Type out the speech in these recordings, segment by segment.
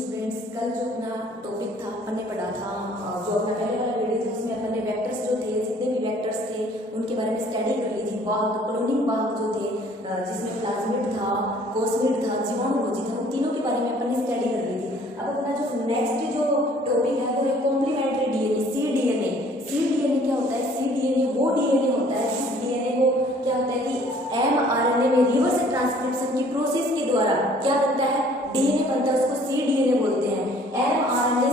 Students, कल जो अपना टॉपिक था अपन ने पढ़ा था, जो अपना पहले वाला वीडियो था उसमें अपन ने वेक्टर्स जो थे, जितने भी वेक्टर्स थे उनके बारे में स्टडी कर ली थी। वाहक, क्लोनिंग वाहक जो थे, जिसमें प्लाज्मिड था, कोस्मिड था, जीवाणुरोधी था, उन तीनों के बारे में अपन ने स्टडी कर ली थी। अब अपना जो नेक्स्ट जो टॉपिक है वो है कॉम्प्लीमेंट्री डीएनए, सी डीएनए। सी डीएनए क्या होता है? सी डीएनए वो डीएनए होता है जिस डीएनए को क्या होता है कि एमआरएनए में रिवर्स ट्रांसक्रिप्शन की प्रोसेस के द्वारा क्या बनता है? डीएनए बनता है, उसको सी डीएनए बोलते हैं। एमआरएनए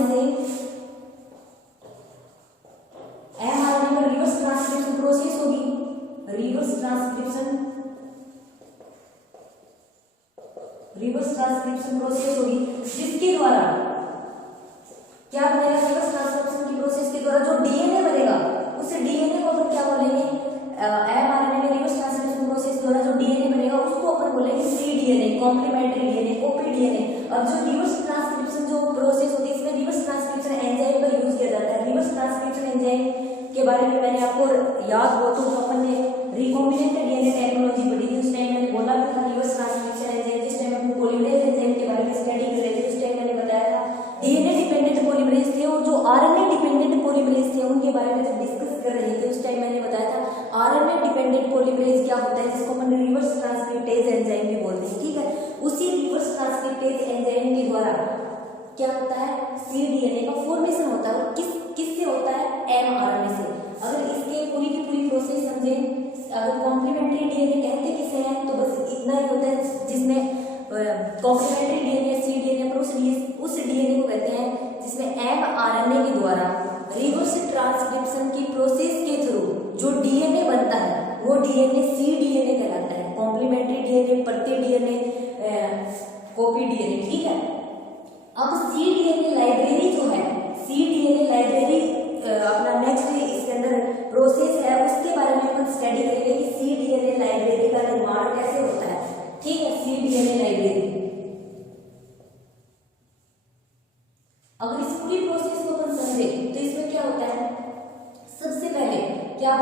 में रिवर्स ट्रांसक्रिप्शन प्रोसेस होगी, रिवर्स ट्रांसक्रिप्शन प्रोसेस होगी, जिसके द्वारा क्या बनेगा? रिवर्स ट्रांसक्रिप्शन की प्रोसेस के द्वारा जो डीएनए बनेगा उस डीएनए को अपन क्या बोलेंगे? एमआरएनए में रिवर्स ट्रांसक्रिप्शन प्रोसेस द्वारा जो डीएनए बनेगा उसको अपन बोलेंगे c DNA, complementary DNA, copy DNA. अब जो रिवर्स ट्रांसक्रिप्शन जो प्रोसेस होती है इसमें रिवर्स ट्रांसक्रिप्शन एंजाइम का यूज किया जाता है। रिवर्स ट्रांसक्रिप्शन एंजाइम के बारे में मैंने आपको याद हो तो अपन ने रिकॉम्बिनेंट डीएनए टेक्नोलॉजी पढ़ी थी, उस टाइम मैंने बोला भी था रिवर्स ट्रांसक्रिप्शन एंजाइम, जिस टाइम अपन पॉलीमरेज एंजाइम के बारे में स्टडी कर रहे थे उस टाइम मैंने बताया था डीएनए डिपेंडेंट पॉलीमरेज थे और जो आरएनए डिपेंडेंट पॉलीमरेज थे उनके बारे में जब डिस्कस कर रहे थे उस टाइम मैंने बताया था आरएनए डिपेंडेंट पॉलीमरेज क्या होता है, जिसको अपन रिवर्स ट्रांसक्रिप्टेज एंजाइम भी बोलते हैं। ठीक है, उसी रिवर्स ट्रांसक्रिप्टेज एंजाइम के द्वारा क्या होता है? सी डीएनए का फॉर्मेशन होता है। किससे होता है? एमआरएनए से। अगर इसके पूरी की पूरी प्रोसेस समझें, अगर कॉम्प्लीमेंट्री डीएनए कहते किसे हैं तो बस इतना ही होता है जिसमें कॉम्प्लीमेंट्री डीएनए सी डीएनए पर उस डीएनए को कहते हैं जिसमें एमआरएनए के द्वारा रिवर्स ट्रांसक्रिप्शन की प्रोसेस के थ्रू जो डीएनए बनता है वो डीएनए सी डीएनए कहलाता है। कॉम्प्लीमेंट्री डीएनए, प्रति डीएनए, कॉपी डीएनए। ठीक है, अब सी डीएनए लाइब्रेरी जो है, सी डीएनए लाइब्रेरी अपना नेक्स्ट इसके अंदर प्रोसेस है उसके बारे में अपन स्टडी करेंगे कि सी डीएनए लाइब्रेरी का निर्माण कैसे होता है। ठीक है, सी डीएनए लाइब्रेरी। अगर इस पूरी प्रोसेस को अपन समझे तो इसमें क्या होता है? सबसे पहले क्या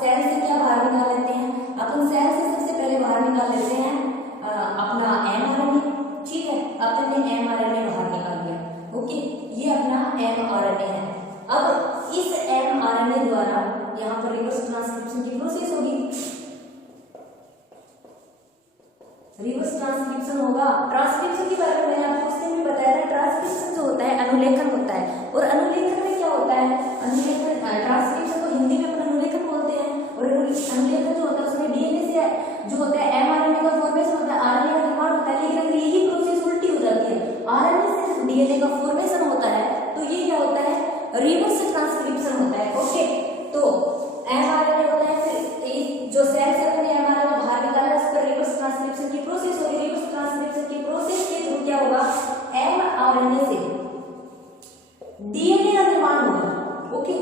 सेल से क्या बाहर निकाल लेते हैं अपन? सेल से सबसे पहले बाहर निकाल लेते हैं अपना एमआरएनए। ठीक है, अपन ने एमआरएनए बाहर निकाल लिया। ओके, ये अपना एमआरएनए है। अब इस एमआरएनए द्वारा यहाँ पर रिवर्स ट्रांसक्रिप्शन की प्रोसेस होगी, रिवर्स ट्रांसक्रिप्शन होगा। ट्रांसक्रिप्शन के बारे में मैंने आपको उस दिन भी बताया था। ट्रांसक्रिप्शन जो होता है अनुलेखन होता है, और अनुलेखन में क्या होता है? अनुलेखन, ट्रांसक्रिप्शन को हिंदी में अपन अनुलेखन बोलते हैं, और अनुलेखन जो होता है उसमें डीएनए से जो होता है एमआरएनए का फॉर्मेशन होता है, आरएनए का निर्माण होता है। लेकिन अगर यही प्रोसेस उल्टी हो जाती है, आरएनए से डीएनए का फॉर्मेशन होता है तो ये क्या होता है? रिवर्स ट्रांसक्रिप्शन होता है। ओके, तो एमआरएनए होता है, फिर जो सेल से अपने एमआरएनए बाहर निकाला उस पर रिवर्स ट्रांसक्रिप्शन की प्रोसेस होगी। रिवर्स ट्रांसक्रिप्शन की प्रोसेस के थ्रू क्या होगा? एमआरएनए से डीएनए का निर्माण होगा। ओके,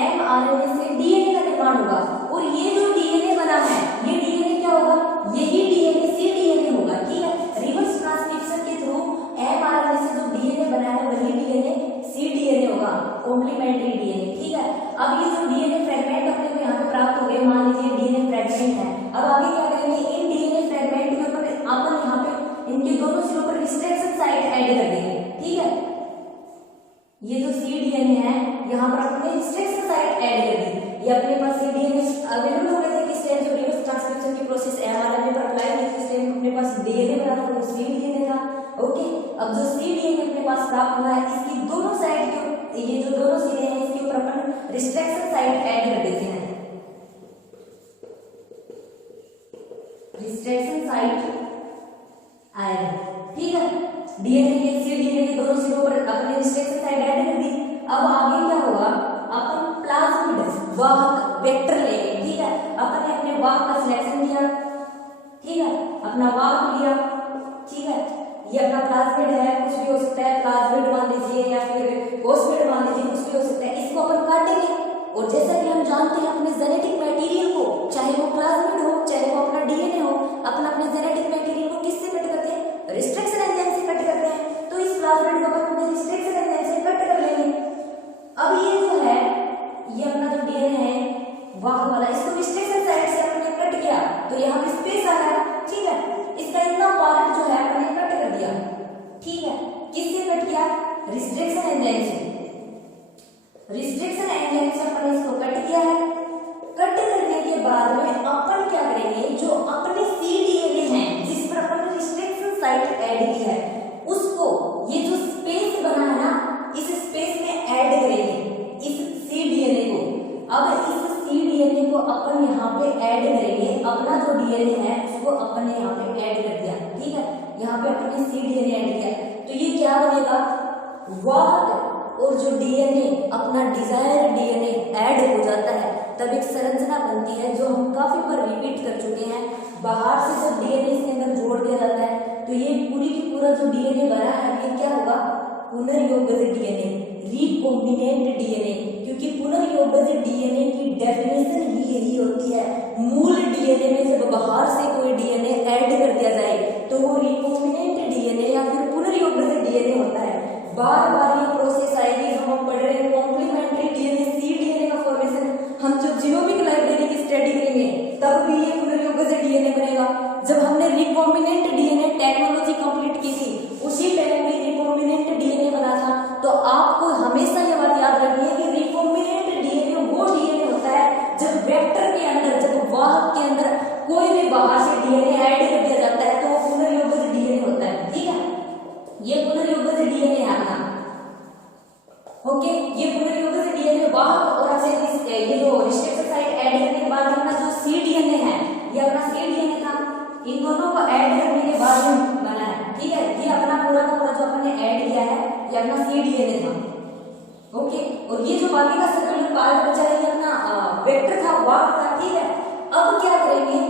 एमआरएनए से डीएनए का निर्माण होगा, और ये जो डीएनए बना है ये डीएनए क्या होगा? यही डीएनए सी डीएनए होगा। ठीक है, रिवर्स ट्रांसक्रिप्शन के थ्रू एमआरएनए से जो डीएनए बना है वही डीएनए सी डीएनए होगा, कॉम्प्लीमेंट्री डीएनए। ठीक है, अब ये जो डीएनए फ्रेगमेंट अपने को यहाँ पे प्राप्त हो गए, मान लीजिए डीएनए फ्रेगमेंट है। अब आगे क्या करेंगे? इन डीएनए फ्रेगमेंट में अपन यहाँ पे इनके दोनों सिरों पर रिस्ट्रिक्शन साइट ऐड कर देंगे। ठीक है, ये जो सी डीएनए है यहाँ पर अपने रिस्ट्रिक्शन साइट ऐड कर दी। ये अपने पास ये डीएनए अवेलेबल हो गए थे किस टाइम? जब रिवर्स ट्रांसक्रिप्शन की प्रोसेस एमआरएनए पर अप्लाई हुई थी उस टाइम अपने पास डीएनए बना था, वो सी डीएनए था। ओके, अब जो सी डीएनए अपने पास प्राप्त हुआ है इसकी दोनों साइड के, ये जो दोनों सिरे हैं इसके ऊपर अपन रिस्ट्रिक्शन साइट ऐड कर देते हैं। Restriction site add. ठीक है, डीएनए के सी डीएनए के दोनों सिरों पर अपने रिस्ट्रिक्शन साइट ऐड कर दी। अब आगे क्या होगा? अपन प्लाज्मिड वाहक वेक्टर लेंगे। ठीक है, अपन ने अपने वाहक का सिलेक्शन किया। ठीक है, अपना वाहक लिया। ठीक है, ये अपना प्लाज्मिड है, कुछ भी हो सकता है, प्लाज्मिड मान लीजिए या फिर कोस्मिड मान लीजिए, कुछ भी हो सकता है। इसको अपन काटेंगे, और जैसा कि हम जानते हैं अपने जेनेटिक मटेरियल को, चाहे वो प्लाज्मिड हो चाहे वो अपना डीएनए हो, अपन अपने जेनेटिक मटेरियल को किससे कट करते हैं? रिस्ट्रिक्शन एंजाइम से कट करते हैं। तो इस प्लाज्मिड को अपन अपने रिस्ट्रिक्शन एंजाइम से कट कर लेंगे। अब ये जो है, ये अपना जो डीएनए है वाहक वाला, इसको रिस्ट्रिक्शन साइट से हमने कट किया तो यहाँ पे स्पेस आ रहा है। ठीक है, इसका इतना पार्ट जो है हमने कट कर दिया। ठीक है, किससे कट हमने सी डीएनए ऐड किया, तो ये क्या बनेगा, वाहक और जो डीएनए अपना डिजायर डीएनए ऐड हो जाता है, तब एक संरचना बनती है जो हम काफी बार रिपीट कर चुके हैं। बाहर से जब डीएनए इसके अंदर जोड़ दिया जाता है तो ये पूरी की पूरा जो डीएनए बना है ये क्या होगा, पुनर्योगज डीएनए, रिकॉम्बिनेंट डीएनए, क्योंकि पुनर्योगज डीएनए की डेफिनेशन ही यही होती है, मूल डीएनए में जब बाहर से कोई डीएनए ऐड कर दिया जाए तो वो रिकॉम्बिनेंट डीएनए या फिर पुनर्योगज डीएनए होता है। बार बार ये प्रोसेस आएगी, हम पढ़ रहे हैं कॉम्प्लीमेंट्री डीएनए, सी डीएनए का फॉर्मेशन, हम जब जीनोमिक लाइब्रेरी की स्टडी करेंगे तब भी ये पुनर्योगज डीएनए बनेगा। जब हमने रिकॉम्बिनेंट डीएनए टेक्नोलॉजी कंप्लीट की थी उसी टाइम में रिकॉम्बिनेंट डीएनए बना था, तो आपको हमेशा ये बात याद रखनी है कि रिकॉम्बिनेंट डीएनए वो डीएनए होता है जब वेक्टर के अंदर, जब वाहक के अंदर कोई भी बाहर से डीएनए ऐड कर दिया जाता है तो वो पुनर्योगज डीएनए होता है। ठीक है, ये पुनर्योगज डीएनए है अपना। ओके, ये पुनर्योगज डीएनए वाहक और आपसे ये जो रिस्ट्रिक्टेड साइट ऐड करने के बाद अपना जो सी डीएनए है, ये अपना सी डीएनए था, इन दोनों को ऐड करने के बाद बना है। ठीक है, ये अपना पूरा का पूरा जो अपने ऐड किया है ये अपना सी डीएनए था। ओके, और ये जो बाकी का सर्कुलर पार्ट बचा है ये अपना वेक्टर था, वाहक था। ठीक है, अब क्या करेंगे,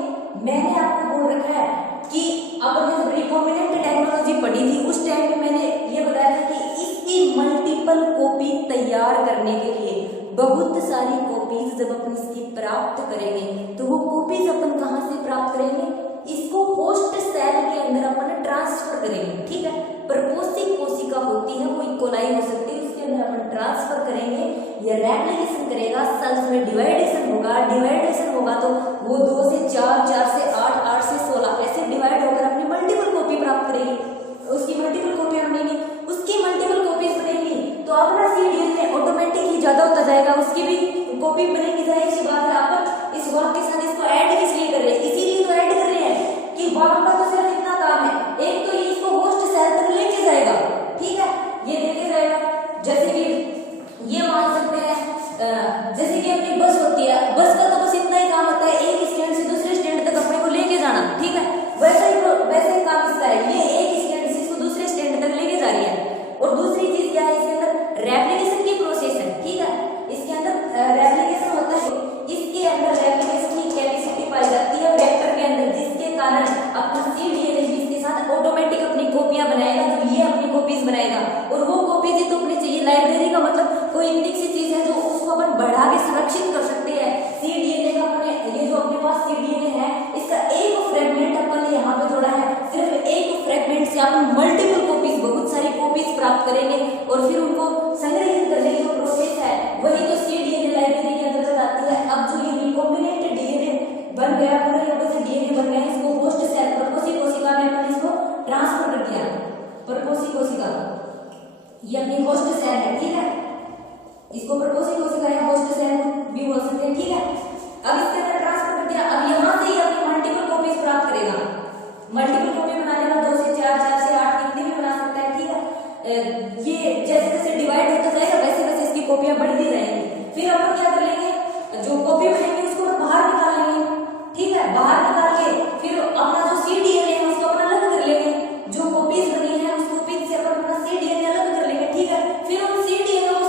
मैंने आपको बोल रखा है कि आपने जब रिकॉम्बिनेंट टेक्नोलॉजी पढ़ी थी उस टाइम पे मैंने ये बताया था कि इसकी मल्टीपल कॉपी तैयार करने के लिए बहुत सारी कॉपीज जब अपन इसकी प्राप्त करेंगे तो वो कॉपीज अपन कहाँ से प्राप्त करेंगे, इसको होस्ट सेल के अंदर अपन ट्रांसफर करेंगे। ठीक है, प्रपोषित कोशिका होती है वो इकोलाई हो सकती है, उसके अंदर अपन ट्रांसफर करेंगे, ये रेप्लिकेशन करेगा, सेल्स में डिवाइडेशन होगा, डिवाइडेशन होगा तो वो 2 से 4, 4 से 8, 8 से 16 ऐसे डिवाइड होकर अपनी मल्टीपल कॉपी प्राप्त करेगी। उसकी मल्टीपल कॉपी बनेगी, उसकी मल्टीपल कॉपीज बनेगी तो अपना सी डीएनए ऑटोमेटिक ही ज्यादा होता जाएगा, उसकी भी कॉपी बनेगी। जाहिर सी बात है, आप इस वाहक के साथ इसको ऐड किस लिए कर रहे हैं, इसीलिए तो ऐड कर रहे हैं कि वाहक का तो सिर्फ इतना काम है, एक तो ये इसको होस्ट सेल तक लेके जाएगा। ठीक है, ये लेके जाएगा, जैसे कि ये मान सकते हैं जैसे कि अपनी बस होती है, बस का तो बस इतना ही काम होता है एक स्टैंड से दूसरे स्टैंड तक अपने को लेके जाना। ठीक है, वैसे ही काम इसका है, ये एक स्टैंड से इसको दूसरे स्टैंड तक लेके जा रही है। और दूसरी चीज क्या है, इसके अंदर रेप्लिकेशन की प्रोसेस है। ठीक है, इसके अंदर रेप्लिकेशन होता है, इसके अंदर रेप्लिकेशन की कैपेसिटी पाई जाती है वेक्टर के अंदर, जिसके कारण अपना सी डीएनए भी इसके साथ ऑटोमेटिक अपनी कॉपियां बनाएगा, तो ये अपनी कॉपीज बनाएगा और वो कॉपीज ही तो अपनी चाहिए। लाइब्रेरी का मतलब कोई इतनी सी चीज है जो उसको अपन बढ़ा के संरक्षित कर सकते हैं। सी डीएनए का अपने ये जो अपने पास सी डीएनए है इसका एक फ्रेगमेंट अपन ने यहाँ पे जोड़ा है, सिर्फ एक फ्रेगमेंट से अपन मल्टीपल कॉपीज, बहुत सारी कॉपीज प्राप्त करेंगे और फिर उनको संग्रहित करने की जो प्रोसेस है वही तो सी डीएनए लाइब्रेरी के अंतर्गत आती है। अब जो ये रिकॉम्बिनेंट डीएनए बन गया, पुनर्योगज डीएनए बन गया, इसको होस्ट सेल प्रपोषित कोशिका में अपन इसको ट्रांसफर कर दिया। प्रपोषित कोशिका ये अपनी होस्ट सेल है। ठीक है, इसको प्रपोषित कोशिका या होस्ट सेल भी बोल सकते हैं। ठीक है, अब इसके अंदर ट्रांसफर कर दिया, अब यहाँ से ही अपनी मल्टीपल कॉपीज प्राप्त करेगा। मल्टीपल कॉपी बनाने वाला 2 से 4, 4 से 8 कितनी भी बना सकता है। ठीक है, ये जैसे जैसे डिवाइड होता जाएगा वैसे वैसे इसकी कॉपियां बढ़ती जाएंगी। फिर अपन क्या कर लेंगे, जो कॉपी बनेगी उसको बाहर निकाल लेंगे। ठीक है, बाहर निकाल के फिर अपना जो सी डीएनए है उसको अपन अलग कर लेंगे, जो कॉपीज बनी है उस कॉपीज से अपन अपना सी डीएनए अलग कर लेंगे। ठीक है, फिर उन सी डीएनए को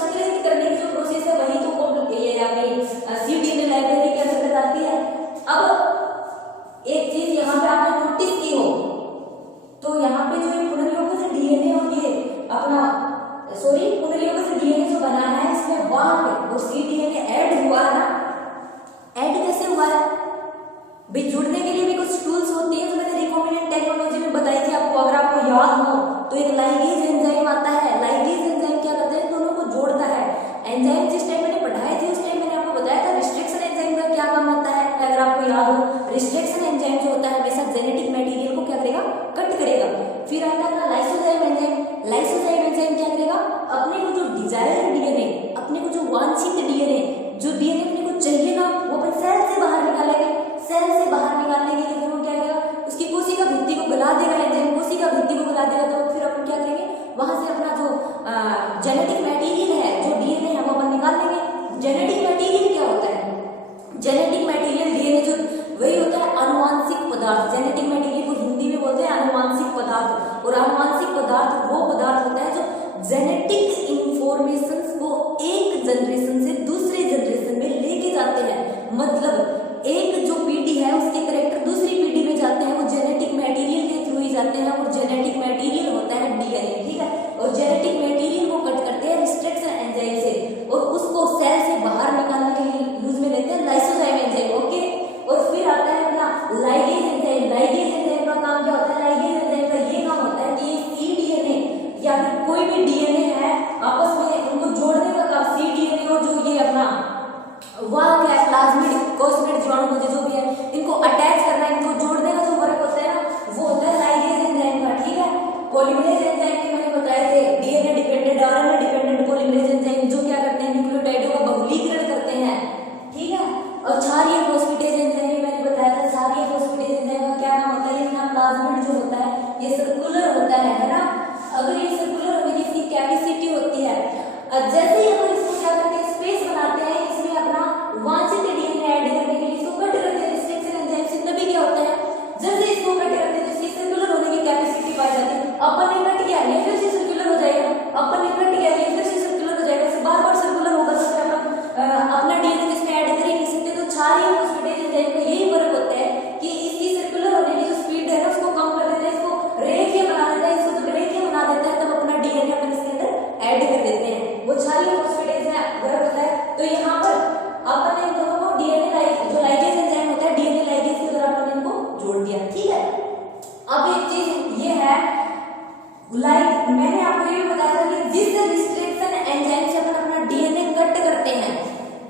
संकलित करने की जो प्रोसेस है वही तो ये अपनी सी डीएनए लाइब्रेरी के अंतर्गत आती है। अब एक चीज यहाँ पे आपने नोटिस की हो तो यहाँ पे जो पुनर्योगज डीएनए और ये अपना पुनर्योगज डीएनए जो बना है इसमें वाहक और सी डीएनए ऐड हुआ है ना, ऐड कैसे हुआ है भाई, जुड़ने के लिए भी कुछ टूल्स होती है जो मैंने रिकॉम्बिनेंट टेक्नोलॉजी में बताई थी आपको, अगर आपको याद हो तो एक लाइगेज एंजाइम आता है। लाइगेज एंजाइम क्या करता है, दोनों को जोड़ता है। एंजाइम जिस टाइम मैंने पढ़ाई थी उस टाइम मैंने आपको बताया था रिस्ट्रिक्शन एंजाइम का क्या काम होता है, अगर आपको याद हो। रिस्ट्रिक्शन एंजाइम जो होता है हमेशा जेनेटिक मटेरियल को क्या करेगा, कट करेगा। फिर आता है लाइसोजाइम एंजाइम। लाइसोजाइम एंजाइम क्या करेगा, अपने को जो डिजायर डीएनए, अपने को जो वांछित डीएनए, जो डीएनए अपने को चाहिए ना वो अपन सेल से बाहर निकालेंगे। सेल से बाहर निकालने के लिए फिर वो क्या करेगा, उसकी कोशिका भित्ति को गला देगा एंजाइम, कोशिका भित्ति को गला देगा तो फिर अपन क्या करेंगे, वहां से अपना जो जेनेटिक मटेरियल है, जो डीएनए है वो अपन निकाल लेंगे। जेनेटिक मटेरियल क्या होता है, जेनेटिक मटेरियल डीएनए जो वही होता है अनुवांशिक पदार्थ। जेनेटिक मटेरियल को हिंदी में बोलते हैं अनुवांशिक पदार्थ। प्लाज्मिड जो होता है ये सर्कुलर होता है ना। अगर ये सर्कुलर होने की इसकी कैपेसिटी होती है, जैसे ही अपन इसको क्या करते हैं स्पेस बनाते हैं, इसमें अपना वांछित डीएनए ऐड करने के लिए इसको कट करते हैं रिस्ट्रिक्शन एंजाइम से, तभी क्या होता है जैसे इसको कट करते हैं तो इसकी सर्कुलर होने की कैपेसिटी पाई जाती है। अपन ने कट किया ये फिर से सर्कुलर हो जाएगा, अपन ने कट किया ये फिर से सर्कुलर हो जाएगा, बार बार सर्कुलर होगा तो फिर अपन अपना डीएनए इसमें ऐड कर ही नहीं सकते। तो क्षारीय फॉस्फेटेज एंजाइम का यही वर्क होता है कि इसकी सर्कुलर होने की जो स्पीड है ना उसको कम कर देता है, इसको रेखीय बना देता है, इसको जब रेखीय बना देता है तब अपना डीएनए अपन इसके अंदर ऐड कर देते हैं, वो क्षारीय फॉस्फेटेज वर्क होता है। तो यहाँ पर अपन इन दोनों को डीएनए जो लाइगेज एंजाइम होता है डीएनए लाइगेज के द्वारा अपन इनको जोड़ दिया, ठीक है। अब एक चीज ये है लाइक मैंने आपको ये बताया था कि जिस रिस्ट्रिक्शन एंजाइम से अपन अपना डीएनए कट करते हैं,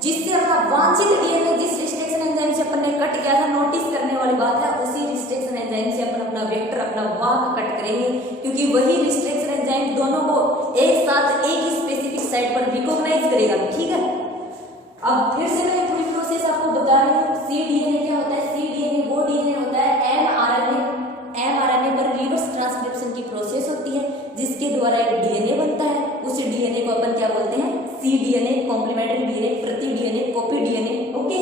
जिससे अपना वांछित डीएनए जिस रिस्ट्रिक्शन एंजाइम से अपन ने कट किया था, नोटिस करने वाली बात है उसी रिस्ट्रिक्शन एंजाइम से अपन अपना वेक्टर अपना वाहक कट करेंगे, क्योंकि वही रिस्ट्रिक्शन एंजाइम दोनों को एक साथ एक ही स्पेसिफिक साइट पर रिकॉग्नाइज करेगा, ठीक है। अब फिर से मैं पूरी प्रोसेस आपको बता रही हूँ। सी डीएनए क्या होता है, सी डीएनए वो डीएनए होता है एमआरएनए पर रिवर्स ट्रांसक्रिप्शन की प्रोसेस होती है जिसके द्वारा एक डीएनए बनता है। उस डीएनए को अपन क्या बोलते हैं, सी डीएनए, कॉम्प्लीमेंट्री डीएनए, प्रति डीएनए, कॉपी डीएनए, ओके।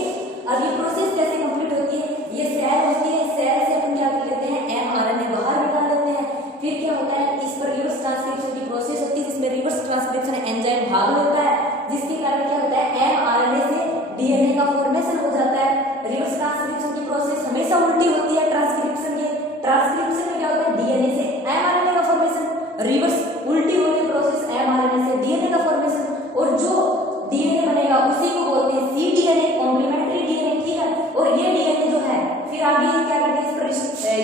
अब ये प्रोसेस कैसे कंप्लीट होती है, ये सेल होती है, सेल से अपन क्या कर लेते हैं एमआरएनए बाहर निकाल लेते हैं। फिर क्या होता है इस पर रिवर्स ट्रांसक्रिप्शन की प्रोसेस होती है जिसमें रिवर्स ट्रांसक्रिप्शन एंजाइम भाग लेता है, जिसके कारण क्या होता है एमआरएनए से डीएनए का फॉर्मेशन हो जाता है। रिवर्स ट्रांसक्रिप्शन की प्रोसेस हमेशा उल्टी होती है ट्रांसक्रिप्शन के, ट्रांसक्रिप्शन में क्या होता है डीएनए से एमआरएनए का फॉर्मेशन, रिवर्स उल्टी होगी प्रोसेस एमआरएनए से डीएनए का फॉर्मेशन, और जो डीएनए बनेगा उसी को बोलते हैं सी डीएनए, कॉम्प्लीमेंट्री डीएनए, ठीक है। और ये डीएनए जो है फिर आगे क्या करते हैं, इस पर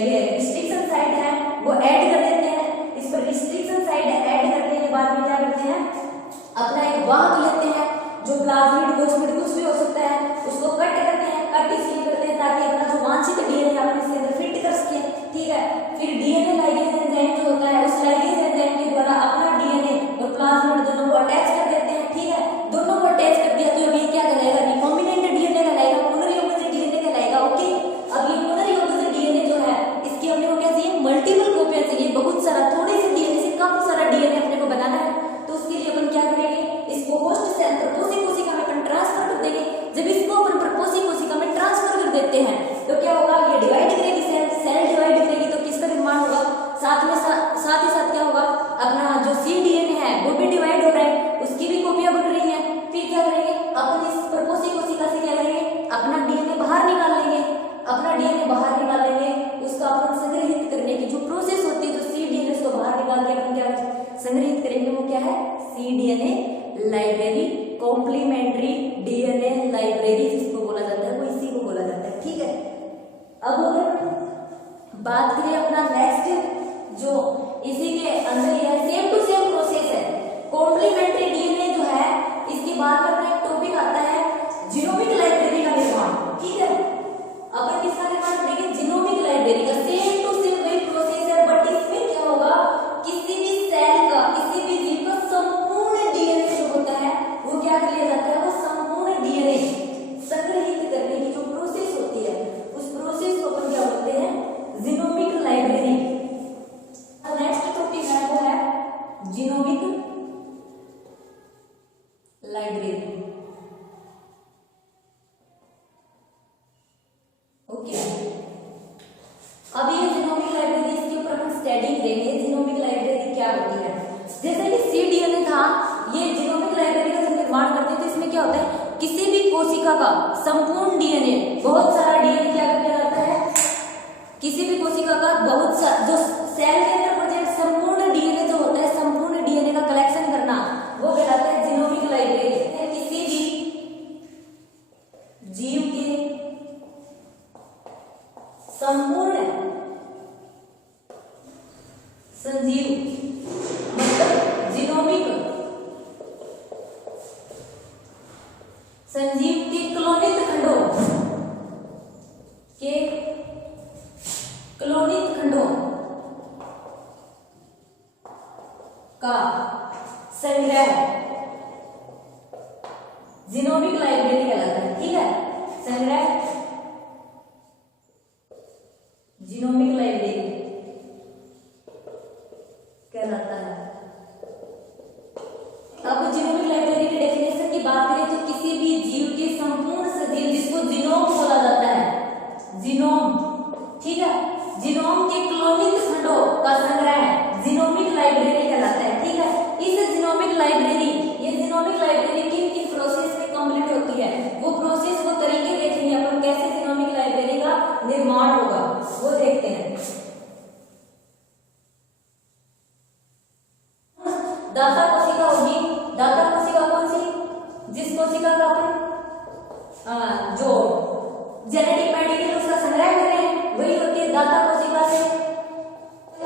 ये रिस्ट्रिक्शन साइट है वो ऐड कर देते हैं, इस पर रिस्ट्रिक्शन साइट ऐड करने के बाद में क्या करते हैं अपना एक वाहक लेते हैं जो प्लाज्मिड कुछ भी हो सकता है, उसको कट करते हैं, कट इसलिए करते हैं ताकि अपना जो वांछित डीएनए अपन इसके अंदर फिट कर सके, ठीक है। फिर डीएनए लाइगेज एंजाइम जो होता है उस लाइगेज एंजाइम के द्वारा अपना डीएनए और प्लाज्मिड दोनों को अटैच कर देते हैं, ठीक है। दोनों को अटैच कर दिया तो अभी क्या कहलाएगा, रिकॉम्बिनेंट डीएनए कहलाएगा, पुनर्योगज डीएनए कहलाएगा, ओके। अब ये पुनर्योगज डीएनए जो है इसकी अपने को क्या चाहिए, मल्टीपल कॉपियां चाहिए, बहुत सारा, थोड़े से डीएनए से काफी सारा डीएनए अपने को बनाना है। तो उसके लिए अपन क्या करेंगे, इसको होस्ट सेल प्रपोसी कोशिका में अपन ट्रांसफर कर देंगे। जब इसको अपन प्रपोसी कोशिका में ट्रांसफर कर देते हैं तो क्या होगा, ये डिवाइड करेगी, सेल डिवाइड करेगी तो किसका निर्माण होगा, साथ ही साथ क्या होगा अपना जो सी डीएनए है वो भी डिवाइड हो रहा है, उसकी भी कॉपियां बन रही हैं। फिर क्या करेंगे अपन इस प्रपोसी कोशिका से क्या करेंगे अपना डीएनए बाहर निकाल लेंगे, अपना डीएनए बाहर निकाल लेंगे, उसका अपन संग्रहित करने की जो प्रोसेस होती है, जो सी डीएनए उसको बाहर निकाल के अपन क्या संग्रहित करेंगे, वो क्या है c DNA library, complementary DNA library जिसको बोला जाता है वो इसी को बोला जाता है, ठीक है। अब अगर बात करें अपना नेक्स्ट जो इसी के अंदर यह सेम टू सेम प्रोसेस है, कॉम्प्लीमेंट्री डीएनए जो है इसकी बात करते हैं, टॉपिक आता है जीनोमिक लाइब्रेरी का निर्माण, ठीक है। अपन किसका निर्माण करेंगे, जीनोमिक लाइब्रेरी का, सेम टू सेम वही प्रोसेस है, बट इसमें क्या होगा किसी भी सेल का, किसी भी जीव का संपूर्ण डीएनए जो होता है वो क्या कर लिया जाता है, वो संपूर्ण डीएनए संग्रहित करने की जो प्रोसेस होती है उस प्रोसेस को अपन क्या बोलते हैं, जीनोमिक लाइब्रेरी। नेक्स्ट टॉपिक है वो है जीनोमिक लाइब्रेरी, ओके। अब ये जीनोमिक लाइब्रेरी इसके ऊपर हम स्टडी करेंगे, जीनोमिक लाइब्रेरी क्या होती है। जैसे कि सी डीएनए था, ये जीनोमिक लाइब्रेरी का जब निर्माण करते हैं तो इसमें क्या होता है, किसी भी कोशिका का संपूर्ण डीएनए, बहुत सारा डीएनए क्या किया जाता है, किसी भी कोशिका का बहुत सारा जो सेल के अंदर प्रेजेंट संपूर्ण डीएनए जो होता है, संपूर्ण डीएनए का कलेक्शन करना वो कहलाता है जीनोमिक लाइब्रेरी। किसी भी जीव के संपूर्ण संजीव मतलब जीनोमिक संजीव के क्लोनित खंडों का संग्रह जीनोमिक लाइब्रेरी कहलाता है, ठीक है। संग्रह जीनोमिक लाइब्रेरी जीनोम के क्लोनिक खंडों का संग्रह जीनोमिक लाइब्रेरी कहलाता है। ठीक है, इस जीनोमिक लाइब्रेरी, ये जीनोमिक लाइब्रेरी किन किन प्रोसेस में कंप्लीट होती है, वो प्रोसेस, वो तरीके देखेंगे अपन, कैसे जीनोमिक लाइब्रेरी का निर्माण होगा वो देखते हैं। दाता कोशिका होगी, दाता कोशिका कौन सी, जिस कोशिका का अपन जो जेनेटिक मटेरियल उसका संग्रह कर रहे हैं वही होती है दाता कोशिका से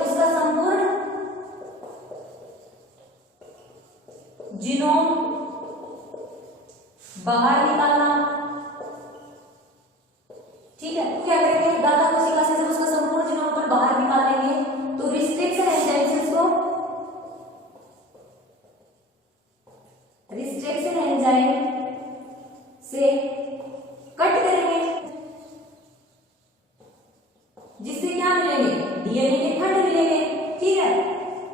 उसका संपूर्ण जीनोम बाहर निकालना। ठीक है, क्या करेंगे, दाता कोशिका से जब उसका संपूर्ण जीनोम पर बाहर निकाल लेंगे तो रिस्ट्रिक्शन एंजाइम को, रिस्ट्रिक्शन एंजाइम से कट करेंगे, जिससे क्या मिलेंगे, डीएनए के खंड मिलेंगे। ठीक है,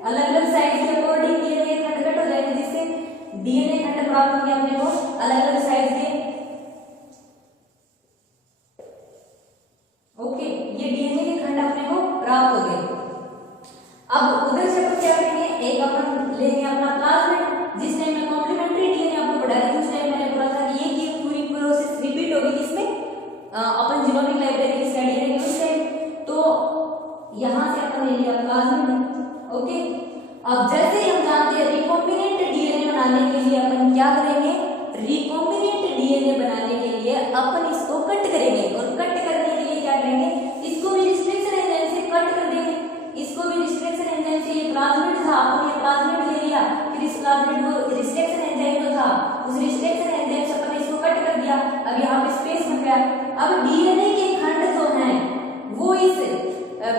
अलग अलग साइज के अकॉर्डिंग डीएनए के खंड कट हो जाएंगे, जिससे डीएनए खंड प्राप्त होंगे अपने को अलग अलग साइज के। ओके, ये डीएनए के खंड अपने को प्राप्त हो गए। अब उधर से अपन क्या करेंगे, एक अपन लेंगे अपना प्लाज्मिड, जिस टाइम में कॉम्प्लीमेंट्री डीएनए आपको पढ़ा रही थी उस टाइम मैंने बोला था ये कि पूरी प्रोसेस रिपीट होगी, जिसमें अपन जीनोमिक लाइब्रेरी की स्टडी करेंगे उस टाइम। तो यहां से अपन ले लिया प्लाज्मिड। ओके, अब जैसे हम जानते हैं रिकॉम्बिनेंट डीएनए बनाने के लिए अपन क्या करेंगे, रिकॉम्बिनेंट डीएनए बनाने के लिए अपन इसको कट करेंगे, और कट करने के लिए क्या करेंगे, इसको भी रिस्ट्रिक्शन एंजाइम से कट कर देंगे, इसको भी रिस्ट्रिक्शन एंजाइम से। ये प्लाज्मिड था, अपन ये प्लाज्मिड ले लिया, फिर इस प्लाज्मिड को रिस्ट्रिक्शन एंजाइम जो था उस रिस्ट्रिक्शन एंजाइम से अपन इसको कट कर दिया। अब यहाँ पे स्पेस बन गया। अब डीएनए के खंड जो हैं वो इस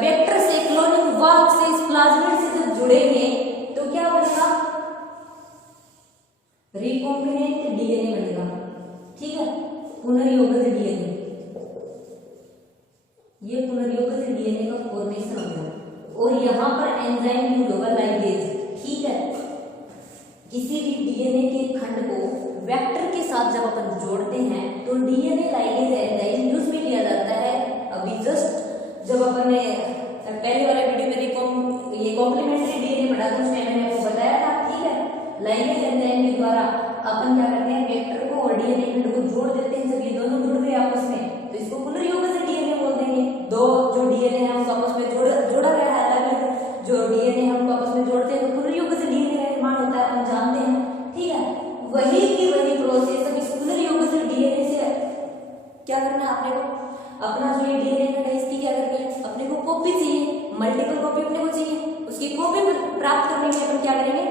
वेक्टर से, क्लोनिक वाल्व से, इस प्लाज्मिड से जब जुड़ेंगे तो क्या बनेगा, रिकॉम्बिनेंट डीएनए बनेगा। ठीक है, पुनर्योगज डीएनए, ये पुनर्योगज डीएनए का फॉर्मेशन हो गया, और यहाँ पर एंजाइम यूज होगा लाइगेज। ठीक है, किसी भी डीएनए के खंड को वेक्टर के साथ जब अपन जोड़ते हैं तो डीएनए लाइगेज एंजाइम यूज में लिया जाता है। अभी जस्ट जब अपन ने पहले वाले वीडियो में ये कॉम्प्लीमेंट्री डीएनए पढ़ा था उसमें मैंने आपको बताया था। ठीक है, लाइगेज एंजाइम के द्वारा अपन क्या करते हैं, वेक्टर को और डीएनए खंड को जोड़ देते हैं। जब ये दोनों जुड़ गए आपस में तो इसको पुनर्योगज डीएनए बोल देंगे। दो जो डीएनए है उनको आपस में जोड़ा गया है, अलग अलग जो डीएनए हम आपस में जोड़ते हैं तो पुनर्योगज डीएनए का निर्माण होता है, अपन जानते हैं। ठीक है, वही की वही प्रोसेस अब इस पुनर्योगज डीएनए से क्या करना है, अपने को अपना जो ये डीएनए खंड है इसकी क्या करनी है, अपने को कॉपी चाहिए, मल्टीपल कॉपी अपने को चाहिए। उसकी कॉपी प्राप्त करने के लिए अपन क्या करेंगे,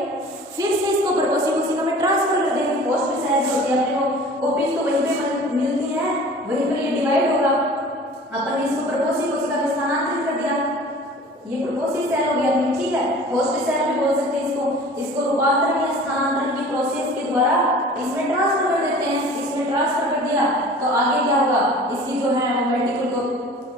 फिर से इसको प्रपोसी कोशिका में ट्रांसफर कर देंगे। पोस्टफिसाइज होती है, अपने को कॉपीज तो वहीं पे मिलती है, वहीं पर ये डिवाइड होगा। अपन इसको प्रपोसी कोशिका में स्थानांतरित कर दिया, ये प्रपोसी सेल हो गया। ठीक है, होस्ट सेल भी बोल सकते हैं इसको रूपांतरण या स्थानांतरण की प्रोसेस के द्वारा इसमें ट्रांसफर कर देते हैं। इसमें ट्रांसफर कर दिया तो आगे क्या होगा, इसकी जो है मल्टीपल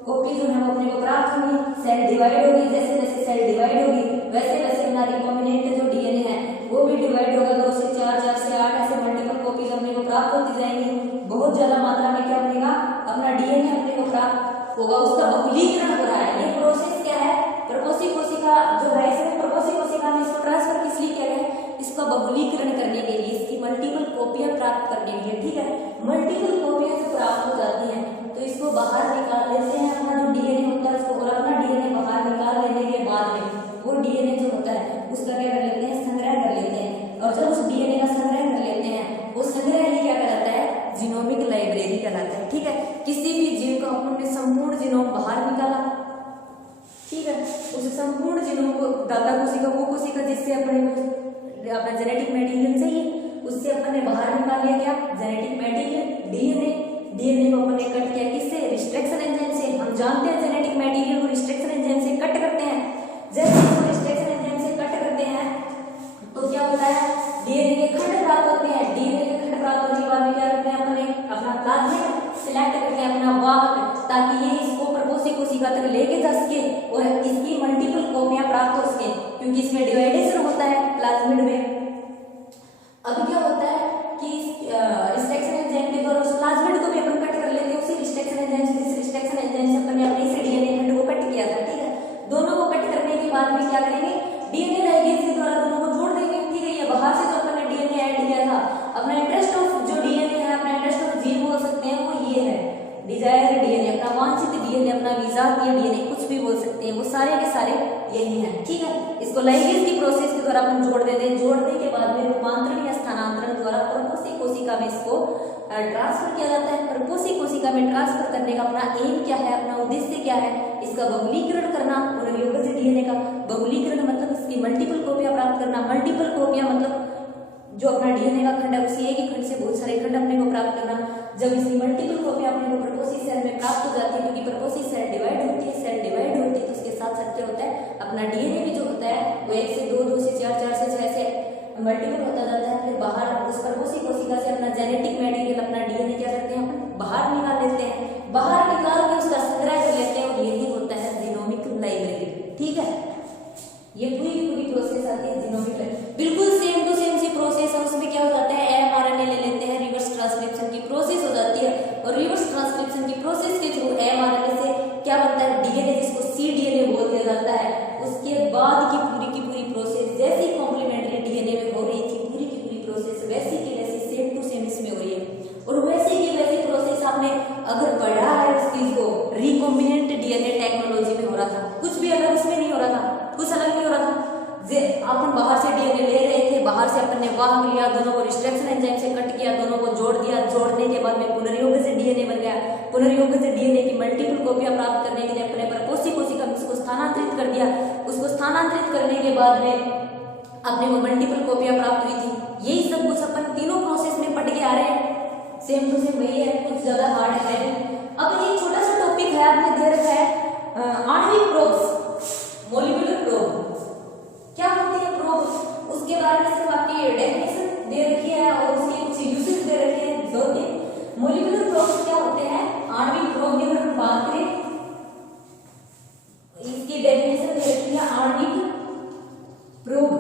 कॉपी जो है वो अपने को प्राप्त होगी, सेल डिवाइड होगी। जैसे जैसे सेल डिवाइड होगी वैसे वैसे अपना रिकॉम्बिनेंट जो डीएनए है वो भी डिवाइड होगा। 2 से 4, 4 से 8 ऐसे मल्टीपल कॉपीज अपने को प्राप्त होती जाएंगी। बहुत ज्यादा मात्रा में क्या बनेगा, अपना डीएनए अपने को प्राप्त होगा, उसका बहुलीकरण हो रहा है। ये प्रोसेस क्या है, प्रपोसी कोशिका जो है, इसमें प्रपोसी कोशिका में इसको ट्रांसफर किस लिए किया गया, इसका बहुलीकरण करने के लिए, इसकी मल्टीपल कॉपियां प्राप्त करने के लिए। ठीक है, मल्टीपल कॉपियां जब प्राप्त हो जाती हैं तो इसको बाहर निकाल लेते हैं। अपना जो डीएनए होता है उसको, और अपना डीएनए बाहर निकाल लेने के बाद में वो डीएनए जो होता है उसका क्या कर लेते हैं, संग्रह कर लेते हैं। और जब उस डीएनए का संग्रह कर लेते हैं वो संग्रह ही क्या कहलाता है, जीनोमिक लाइब्रेरी कहलाता है। ठीक है, किसी भी जीव का अपन ने संपूर्ण जीनोम बाहर निकाला। ठीक है, उस संपूर्ण जीनोम को दाता कोशिका, वो कोशिका जिससे अपने अपना जेनेटिक मटेरियल चाहिए उससे अपन ने बाहर निकाल लिया क्या, जेनेटिक मटेरियल डीएनए को अपन ने कट किया किससे, रिस्ट्रिक्शन एंजाइम से। हम जानते हैं जेनेटिक मटेरियल को रिस्ट्रिक्शन एंजाइम से कट करते हैं। जब इसको रिस्ट्रिक्शन एंजाइम से कट करते हैं तो क्या होता है, डीएनए के खंड प्राप्त होते हैं। डीएनए के खंड प्राप्त होने के बाद में क्या करते हैं, अपने अपना प्लाज्मिड सिलेक्ट करते हैं, अपना वाहक, ताकि ये इसको प्रपोसी कोशिका तक लेके जा सके और इसकी मल्टीपल कॉपियां प्राप्त हो सके, क्योंकि इसमें डिवाइडेशन होता है प्लाज्मिड में। अब क्या होता है कि रिस्ट्रिक्शन एंजाइम के द्वारा उस प्लाज्मिड को भी अपन कट कर लेते हैं, उसी रिस्ट्रिक्शन एंजाइम से, जिस रिस्ट्रिक्शन एंजाइम से अपन ने अपने इस डीएनए खंड को कट किया था। ठीक है, में क्या करेंगे, डीएनए लाइगेज के द्वारा दोनों को जोड़ देंगे। ठीक है, ये बाहर से जो अपन ने डीएनए ऐड किया था, अपना इंटरेस्ट ऑफ जो डीएनए है, अपना इंटरेस्ट ऑफ जीन बोल सकते हैं, वो ये है डिजायर डीएनए, अपना वांछित डीएनए, अपना विजातीय डीएनए, कुछ भी बोल सकते हैं, वो सारे के सारे यही है। ठीक है, इसको लाइगेज की प्रोसेस के द्वारा अपन जोड़ देते हैं। जोड़ने के बाद में रूपांतरण या स्थानांतरण द्वारा परपोषी कोशिका में इसको ट्रांसफर किया जाता है। परपोषी कोशिका में ट्रांसफर करने का अपना एम क्या है, अपना उद्देश्य क्या है, इसका बहुलीकरण करना, पुनर्योगज डीएनए का बहुलीकरण मतलब इसकी मल्टीपल कॉपियां प्राप्त करना। मल्टीपल कॉपियां मतलब जो अपना डीएनए का खंड है उसी एक ही खंड से बहुत सारे खंड अपने को प्राप्त करना। जब इसकी मल्टीपल कॉपी अपने को परपोषी सेल में प्राप्त हो जाती है, क्योंकि परपोषी सेल डिवाइड होती है, सेल डिवाइड होती है, तो उसके साथ साथ क्या होता है, अपना डीएनए भी जो होता है वो 1 से 2, 2 से 4, 4 से 6 से मल्टीपल होता जाता है। फिर बाहर उस परपोषी कोशिका से अपना जेनेटिक मटेरियल, अपना डीएनए क्या करते हैं, अपन बाहर निकाल लेते हैं। बाहर निकाल के उसका संग्रह कर लेते हैं और यही होता है जीनोमिक लाइब्रेरी। ठीक है, ये पूरी की पूरी प्रोसेस आती है जीनोमिक लाइब्रेरी। बिल्कुल सेम टू सेम सी प्रोसेस है। उसमें क्या हो जाता है, एमआरएनए ले लेते हैं, रिवर्स ट्रांसक्रिप्शन की प्रोसेस हो जाती है और रिवर्स ट्रांसक्रिप्शन की प्रोसेस के थ्रू एमआरएनए से क्या बनता है, डीएनए, जिसको सीडीएनए बोल दिया जाता है। उसके बाद की पूरी प्रोसेस जैसी कॉम्प्लीमेंट्री डीएनए में हो रही थी, पूरी की पूरी प्रोसेस वैसी की वैसी सेम टू सेम इसमें हो रही है। और वैसी की वैसी प्रोसेस आपने अगर पढ़ा है उस चीज को, रिकॉम्बिनेंट डीएनए टेक्नोलॉजी में हो रहा था, कुछ भी अलग उसमें नहीं हो रहा था, कुछ अलग नहीं हो रहा था। अपन बाहर से डीएनए ले रहे थे, बाहर से अपन ने वाहक लिया, दोनों को रिस्ट्रक्शन एंजाइम से कट किया, दोनों को जोड़ दिया, जोड़ने के बाद में पुनर्योगज डीएनए बन गया। पुनर्योगज डीएनए की मल्टीपल कॉपियां प्राप्त करने के लिए अपने परपोषी कोशिका में उसको स्थानांतरित कर दिया। उसको स्थानांतरित करने के बाद में अपने को मल्टीपल कॉपियां प्राप्त हुई थी। यही सब कुछ अपन तीनों प्रोसेस में पढ़ के आ रहे हैं, सेम टू सेम वही है, कुछ ज्यादा हार्ड है। अब एक छोटा सा टॉपिक है आपने दे रखा है आणविक प्रोब्स, मॉलिक्यूलर प्रोब। क्या होते हैं प्रोब, उसके बारे में सिर्फ आपकी डेफिनेशन दे रखी है और उसके कुछ यूजेस दे रखे हैं। दो तीन मॉलिक्यूलर प्रोब क्या होते हैं, आणविक प्रोब की अगर हम बात करें, इसकी डेफिनेशन दे रखी है आणविक प्रोब,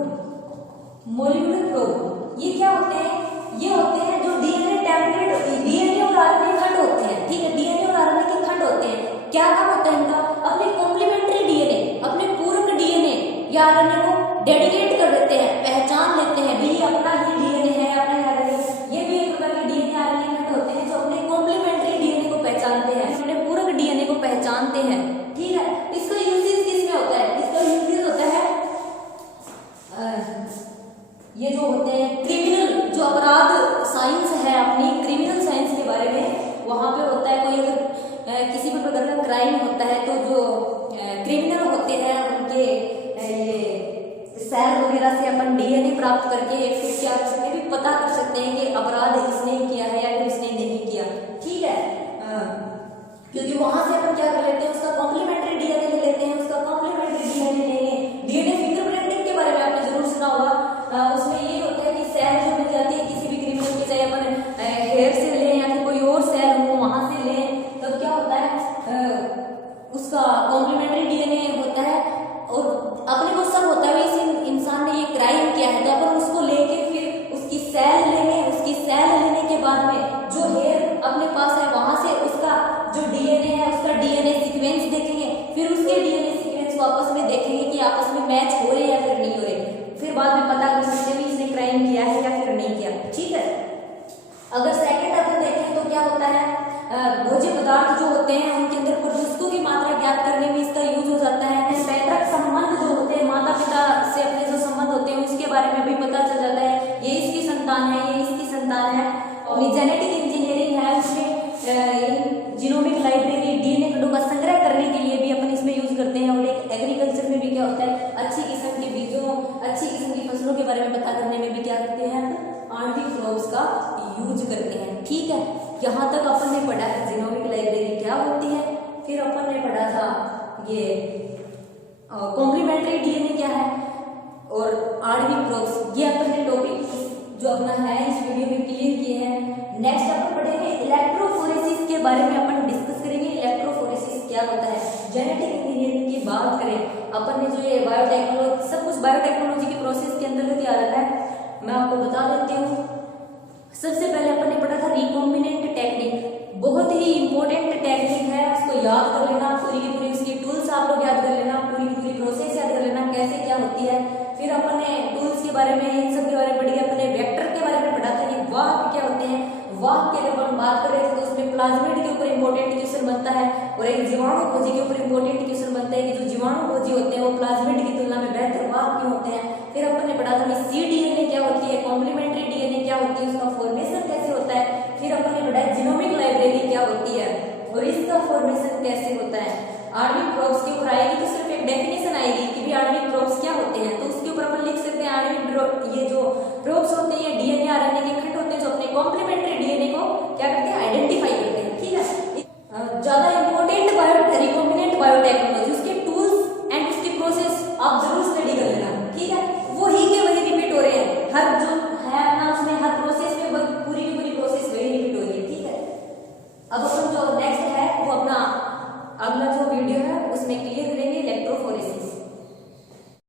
मॉलिक्यूलर प्रोब। ये क्या होते हैं, ये होते हैं जो डीएनए टेम्पलेट, डीएनए और आरएनए खंड होते हैं। ठीक है, डीएनए और आरएनए के खंड होते हैं। क्या काम होता है इनका, अपने कॉम्प्लीमेंट्री डीएनए, अपने पूरक डीएनए या आरएनए को डेडिकेट कर देते हैं, पहचान लेते हैं भी अपना ही डीएनए है, अपना आरएनए। ये भी एक प्रकार के डीएनए आरएनए खंड होते हैं जो अपने कॉम्प्लीमेंट्री डीएनए को पहचानते हैं, अपने पूरक डीएनए को पहचानते हैं। ठीक है, इसका यूजेस किसमें होता है, इसका यूजेस होता है ये जो होते हैं क्रिमिनल, जो अपराध साइंस है अपनी, क्रिमिनल साइंस के बारे में, वहां पे होता है कोई अगर किसी भी प्रकार का क्राइम होता है तो जो क्रिमिनल होते हैं उनके ये सेल वगैरह से अपन डीएनए प्राप्त करके फिर क्या कर सकते हैं, भी पता कर सकते हैं कि अपराध इसने किया है या फिर इसने नहीं किया। ठीक है, क्योंकि वहां से अपन क्या कर लेते हैं, उसका कॉम्प्लीमेंट्री डीएनए ले लेते हैं, उसका कॉम्प्लीमेंट्री डीएनए लेंगे। डीएनए फिंगरप्रिंटिंग के बारे में आपने जरूर सुना होगा। उसमें ये होता है कि सेल जो मिल जाती है किसी भी क्रिमिनल की, चाहे अपन हेयर से लें या फिर कोई और सेल हो वहां से लें, तब क्या होता है उसका कॉम्प्लीमेंट्री डीएनए होता है और अपने को सब होता है इस इंसान ने ये क्राइम किया है, तो अपन उसको लेके फिर उसकी सेल लेंगे। उसकी सेल लेने के बाद में जो हेयर अपने पास है वहां से उसका जो डीएनए है उसका डीएनए सीक्वेंस देखेंगे, फिर उसके डीएनए सीक्वेंस को आपस में देखेंगे कि आपस में मैच हो रहे या फिर नहीं हो रहे। फिर बाद में पता कर सकते हैं इसने क्राइम किया है या फिर नहीं किया। ठीक है, अगर सेकंड अपन देखें तो क्या होता है, भोज्य पदार्थ जो होते हैं उनके अंदर प्रदूषकों की मात्रा ज्ञात करने में इसका यूज हो जाता है। पैतृक संबंध जो होते हैं, माता पिता से अपने जो संबंध होते हैं उसके बारे में भी पता चल जाता है, ये इसकी संतान है, ये इसकी संतान है। और जेनेटिक इंजीनियरिंग है, उसमें जीनोमिक लाइब्रेरी डीएनए खंडों का संग्रह करने के लिए भी अपन इसमें यूज करते हैं। और एक एग्रीकल्चर में भी क्या होता है, अच्छी किस्म के बीजों, अच्छी किस्म की फसलों के बारे में पता करने में भी क्या करते हैं, आणविक प्रोब्स का यूज करते हैं। ठीक है, यहाँ तक अपन ने पढ़ा है जीनोमिक लाइब्रेरी क्या होती है, फिर अपन ने पढ़ा था ये कॉम्प्लीमेंट्री डीएनए क्या है और आणविक प्रोब्स। ये अपन ने टॉपिक जो अपना है इस वीडियो में क्लियर किए हैं। नेक्स्ट अपन पढ़ेंगे इलेक्ट्रोफोरेसिस के बारे में, अपन डिस्कस करेंगे इलेक्ट्रोफोरेसिस क्या होता है। जेनेटिक इंजीनियरिंग की बात करें अपन ने, जो ये बायोटेक्नोलॉजी, सब कुछ बायोटेक्नोलॉजी की प्रोसेस के अंतर्गत ही आ रहा है, मैं आपको बता देती हूँ। सबसे पहले अपन ने पढ़ा था रिकॉम्बिनेंट टेक्निक, बहुत ही इंपॉर्टेंट टेक्निक है, उसको याद कर लेना, पूरी की पूरी उसकी टूल्स आप लोग याद कर लेना, पूरी की पूरी प्रोसेस याद कर लेना, कैसे खोजी के ऊपर इंपॉर्टेंट क्वेश्चन बनता है कि जो जीवाणु खोजी होते हैं वो प्लाज्मिड की तुलना में बेहतर वाहक क्यों होते हैं। फिर अपन ने पढ़ा था कि cDNA क्या होती है, कॉम्प्लीमेंट्री डीएनए क्या होती है, उसका फॉर्मेशन कैसे होता है। फिर अपन ने पढ़ा जीनोमिक लाइब्रेरी क्या होती है और इसका फॉर्मेशन कैसे होता है। आणविक प्रोब्स के ऊपर आएगी तो सिर्फ एक डेफिनेशन आएगी कि भी आणविक प्रोब्स क्या होते हैं, तो उसके ऊपर अपन लिख सकते हैं आणविक ये जो प्रोब्स होते हैं डीएनए आरएनए के खंड होते हैं जो अपने कॉम्प्लीमेंट्री डीएनए को क्या करते हैं, आइडेंटिफाई करते हैं। ठीक है, ज्यादा इंपॉर्टेंट रिकॉम्बिनेंट बायोटेक्नोलॉजी, उसके टूल्स एंड उसकी प्रोसेस आप जरूर स्टडी कर लेना। ठीक है, वही के वही रिपीट हो रहे हैं, हर जो